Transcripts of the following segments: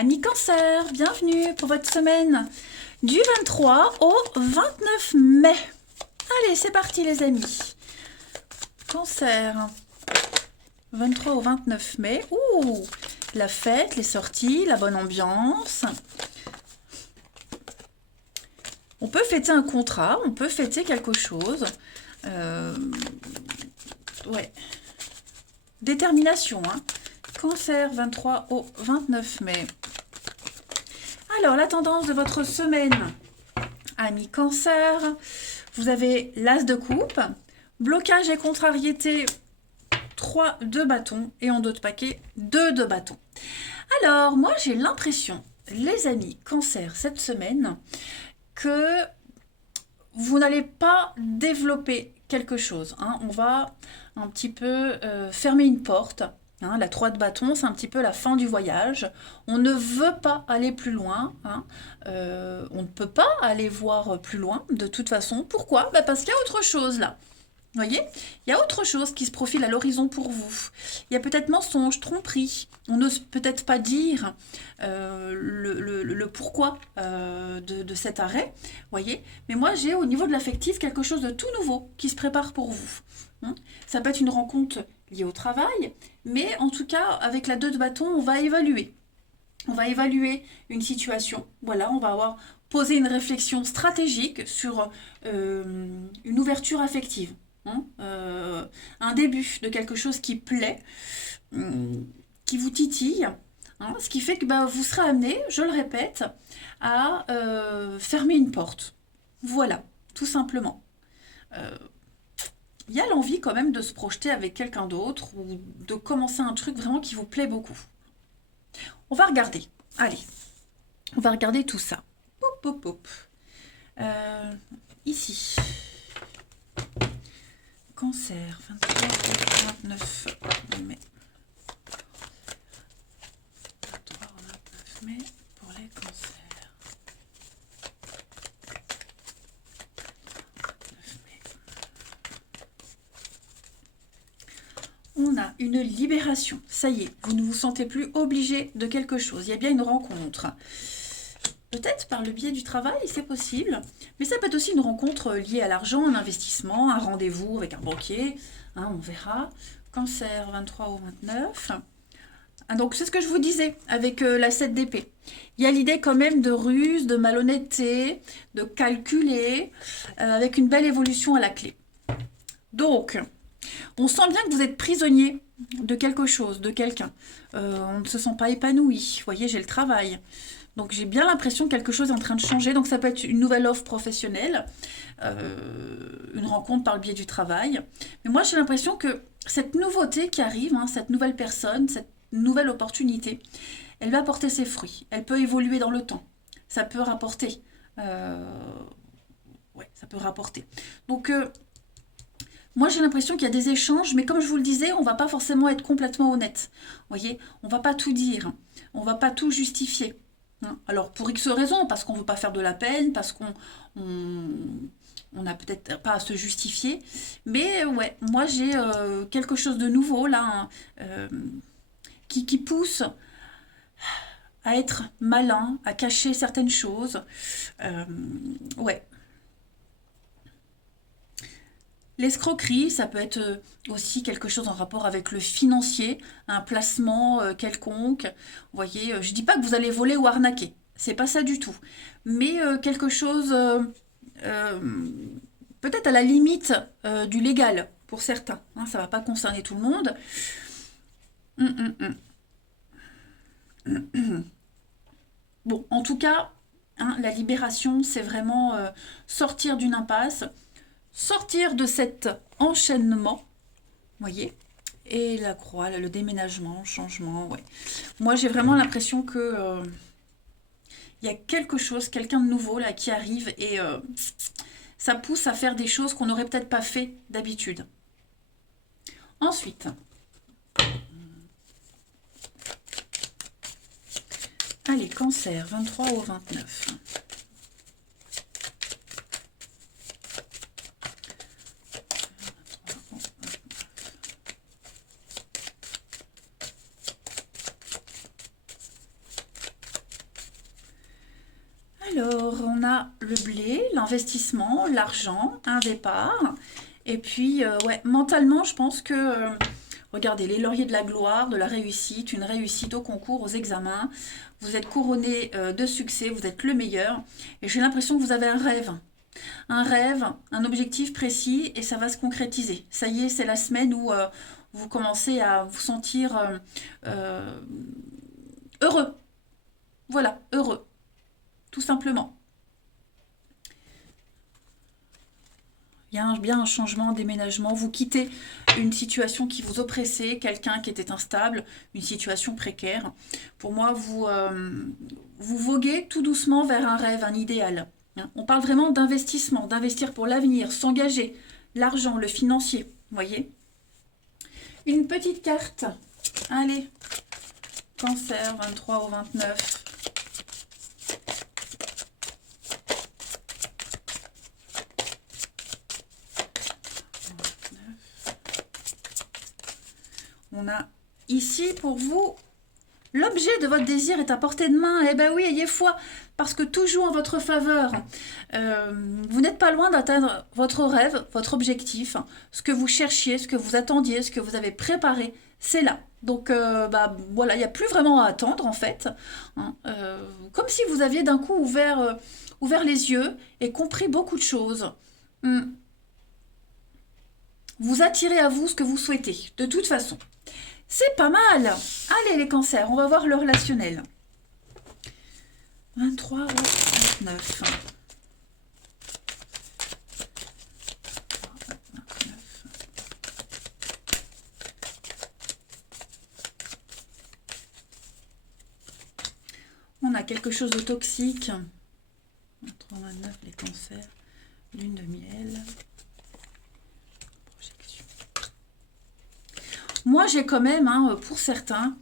Amis Cancer, bienvenue pour votre semaine du 23 au 29 mai. Allez, c'est parti les amis. Cancer, 23 au 29 mai. Ouh, la fête, les sorties, la bonne ambiance. On peut fêter un contrat, on peut fêter quelque chose. Ouais. Détermination, hein. Cancer, 23 au 29 mai. Alors, la tendance de votre semaine, amis Cancer, vous avez l'As de coupe, blocage et contrariété, 2 bâtons, et en dos de paquet, 2 bâtons. Alors, moi, j'ai l'impression, les amis Cancer, cette semaine, que vous n'allez pas développer quelque chose, hein. On va un petit peu fermer une porte. Hein, la 3 de bâton, c'est un petit peu la fin du voyage. On ne veut pas aller plus loin. Hein. On ne peut pas aller voir plus loin, de toute façon. Pourquoi? Parce qu'il y a autre chose là. Vous voyez? Il y a autre chose qui se profile à l'horizon pour vous. Il y a peut-être mensonge, tromperie. On n'ose peut-être pas dire le pourquoi de cet arrêt. Voyez? Mais moi, j'ai au niveau de l'affectif quelque chose de tout nouveau qui se prépare pour vous. Hein. Ça peut être une rencontre liée au travail, mais en tout cas, avec la 2 de bâton, on va évaluer. On va évaluer une situation. Voilà, on va avoir posé une réflexion stratégique sur une ouverture affective. Hein, un début de quelque chose qui plaît, qui vous titille, hein, ce qui fait que vous serez amené, je le répète, à fermer une porte. Voilà, tout simplement. Il y a l'envie quand même de se projeter avec quelqu'un d'autre ou de commencer un truc vraiment qui vous plaît beaucoup. On va regarder. Allez, on va regarder tout ça. Pop, pop, pop. Ici. Cancer, 23 et 29 mai. 23 au 29 mai pour les cancers. 29 mai. On a une libération. Ça y est, vous ne vous sentez plus obligé de quelque chose. Il y a bien une rencontre. Peut-être par le biais du travail, c'est possible, mais ça peut être aussi une rencontre liée à l'argent, un investissement, un rendez-vous avec un banquier, hein, on verra. Cancer, 23 au 29. Ah, donc c'est ce que je vous disais avec la 7 d'épée. Il y a l'idée quand même de ruse, de malhonnêteté, de calculer, avec une belle évolution à la clé. Donc, on sent bien que vous êtes prisonnier de quelque chose, de quelqu'un. On ne se sent pas épanoui. Vous voyez, j'ai le travail. Donc j'ai bien l'impression que quelque chose est en train de changer. Donc ça peut être une nouvelle offre professionnelle, une rencontre par le biais du travail. Mais moi j'ai l'impression que cette nouveauté qui arrive, hein, cette nouvelle personne, cette nouvelle opportunité, elle va porter ses fruits. Elle peut évoluer dans le temps. Ça peut rapporter. Ouais, ça peut rapporter. Donc moi j'ai l'impression qu'il y a des échanges, mais comme je vous le disais, on ne va pas forcément être complètement honnête. Vous voyez, on ne va pas tout dire. On ne va pas tout justifier. Alors pour X raisons, parce qu'on ne veut pas faire de la peine, parce qu'on n'a peut-être pas à se justifier. Mais ouais, moi j'ai quelque chose de nouveau là, hein, qui pousse à être malin, à cacher certaines choses. Ouais. L'escroquerie, ça peut être aussi quelque chose en rapport avec le financier, un placement quelconque. Vous voyez, je dis pas que vous allez voler ou arnaquer, c'est pas ça du tout. Mais quelque chose, peut-être à la limite du légal pour certains. Hein, ça va pas concerner tout le monde. Hum, hum, hum. Bon, en tout cas, hein, la libération, c'est vraiment sortir d'une impasse, sortir de cet enchaînement, vous voyez, et la croix, le déménagement, changement, ouais. Moi, j'ai vraiment l'impression que il y a quelque chose, quelqu'un de nouveau là qui arrive et ça pousse à faire des choses qu'on n'aurait peut-être pas fait d'habitude. Ensuite, allez, cancer, 23 au 29. on a le blé, l'investissement, l'argent, un départ. Et puis, ouais, mentalement, je pense que, regardez, les lauriers de la gloire, de la réussite, une réussite au concours, aux examens. Vous êtes couronné de succès, vous êtes le meilleur. Et j'ai l'impression que vous avez un rêve, un objectif précis, et ça va se concrétiser. Ça y est, c'est la semaine où vous commencez à vous sentir heureux. Voilà, heureux, tout simplement. Il y a bien un changement, un déménagement. Vous quittez une situation qui vous oppressait, quelqu'un qui était instable, une situation précaire. Pour moi, vous voguez tout doucement vers un rêve, un idéal. On parle vraiment d'investissement, d'investir pour l'avenir, s'engager, l'argent, le financier. Vous voyez? Une petite carte. Allez, Cancer, 23 au 29. On a ici pour vous, l'objet de votre désir est à portée de main. Eh bien oui, ayez foi, parce que tout joue en votre faveur. Vous n'êtes pas loin d'atteindre votre rêve, votre objectif, ce que vous cherchiez, ce que vous attendiez, ce que vous avez préparé, c'est là. Donc voilà, il n'y a plus vraiment à attendre en fait. Comme si vous aviez d'un coup ouvert les yeux et compris beaucoup de choses. Vous attirez à vous ce que vous souhaitez, de toute façon. C'est pas mal. Allez les cancers, on va voir le relationnel. 23 au 29. On a quelque chose de toxique. 23, 29, les cancers. Lune de miel. Moi, j'ai quand même, pour certains,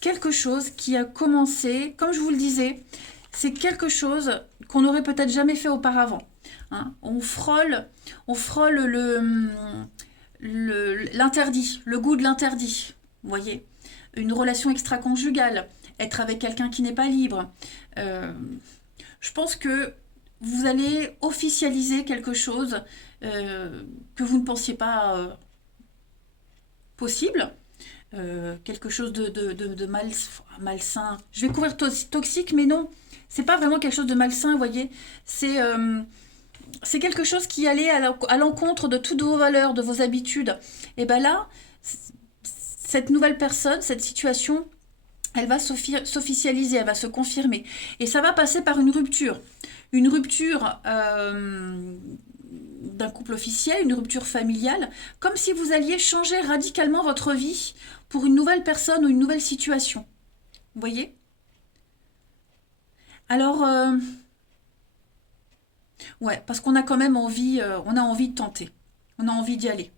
quelque chose qui a commencé, comme je vous le disais, c'est quelque chose qu'on n'aurait peut-être jamais fait auparavant. On frôle l'interdit, le goût de l'interdit, vous voyez. Une relation extra-conjugale, être avec quelqu'un qui n'est pas libre. Je pense que vous allez officialiser quelque chose que vous ne pensiez pas possible, quelque chose de malsain. Je vais couvrir toxique, mais non, c'est pas vraiment quelque chose de malsain, vous voyez. C'est quelque chose qui allait à l'encontre de toutes vos valeurs, de vos habitudes. Et bien là, cette nouvelle personne, cette situation, elle va s'officialiser, elle va se confirmer. Et ça va passer par une rupture. Une rupture d'un couple officiel, une rupture familiale, comme si vous alliez changer radicalement votre vie pour une nouvelle personne ou une nouvelle situation. Vous voyez? Alors, ouais, parce qu'on a quand même envie, on a envie de tenter. On a envie d'y aller.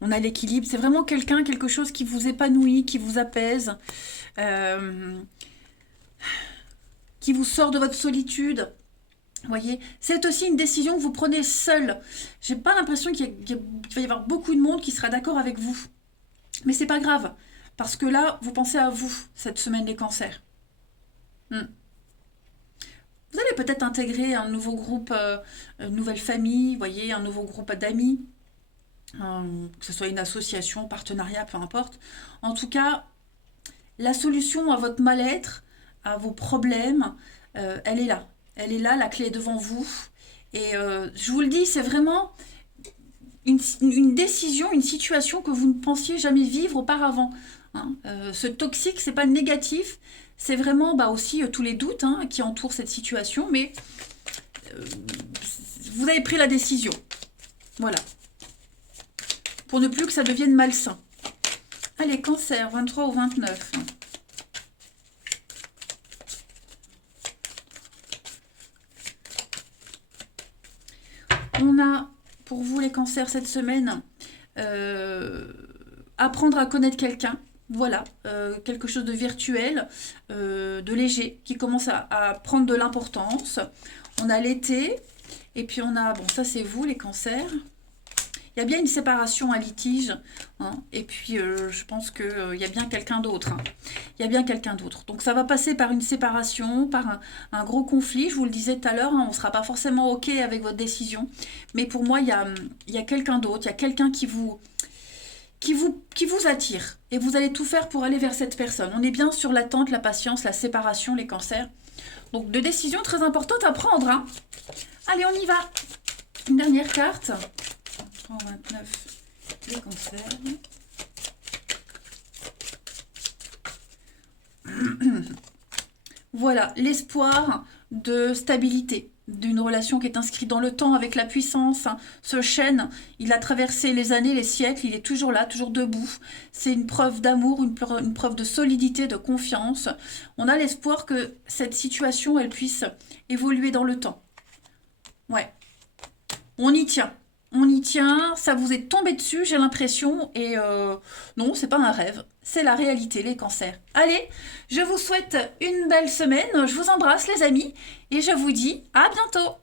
On a l'équilibre. C'est vraiment quelque chose qui vous épanouit, qui vous apaise, qui vous sort de votre solitude. Vous voyez, c'est aussi une décision que vous prenez seul. J'ai pas l'impression qu'il va y avoir beaucoup de monde qui sera d'accord avec vous. Mais c'est pas grave, parce que là, vous pensez à vous, cette semaine des cancers. Vous allez peut-être intégrer un nouveau groupe, une nouvelle famille, vous voyez, un nouveau groupe d'amis, que ce soit une association, partenariat, peu importe. En tout cas, la solution à votre mal-être, à vos problèmes, elle est là. Elle est là, la clé est devant vous. Et je vous le dis, c'est vraiment une décision, une situation que vous ne pensiez jamais vivre auparavant. Ce toxique, c'est pas négatif, c'est vraiment aussi tous les doutes qui entourent cette situation, mais vous avez pris la décision. Voilà. Pour ne plus que ça devienne malsain. Allez, Cancer, 23 ou 29. On a, pour vous les cancers cette semaine, apprendre à connaître quelqu'un. Voilà, quelque chose de virtuel, de léger, qui commence à prendre de l'importance. On a l'été, et puis on a, bon ça c'est vous les cancers. Il y a bien une séparation, un litige. Hein, et puis, je pense qu'il y a bien quelqu'un d'autre. Hein. Il y a bien quelqu'un d'autre. Donc, ça va passer par une séparation, par un gros conflit. Je vous le disais tout à l'heure, hein, on ne sera pas forcément OK avec votre décision. Mais pour moi, il y a quelqu'un d'autre. Il y a quelqu'un qui vous attire. Et vous allez tout faire pour aller vers cette personne. On est bien sur l'attente, la patience, la séparation, les cancers. Donc, deux décisions très importantes à prendre. Hein. Allez, on y va. Une dernière carte. 329, les cancers. Voilà, l'espoir de stabilité, d'une relation qui est inscrite dans le temps avec la puissance. Hein. Ce chêne, il a traversé les années, les siècles, il est toujours là, toujours debout. C'est une preuve d'amour, une preuve de solidité, de confiance. On a l'espoir que cette situation, elle puisse évoluer dans le temps. Ouais, on y tient. On y tient, ça vous est tombé dessus, j'ai l'impression, et non, c'est pas un rêve, c'est la réalité, les cancers. Allez, je vous souhaite une belle semaine, je vous embrasse les amis, et je vous dis à bientôt.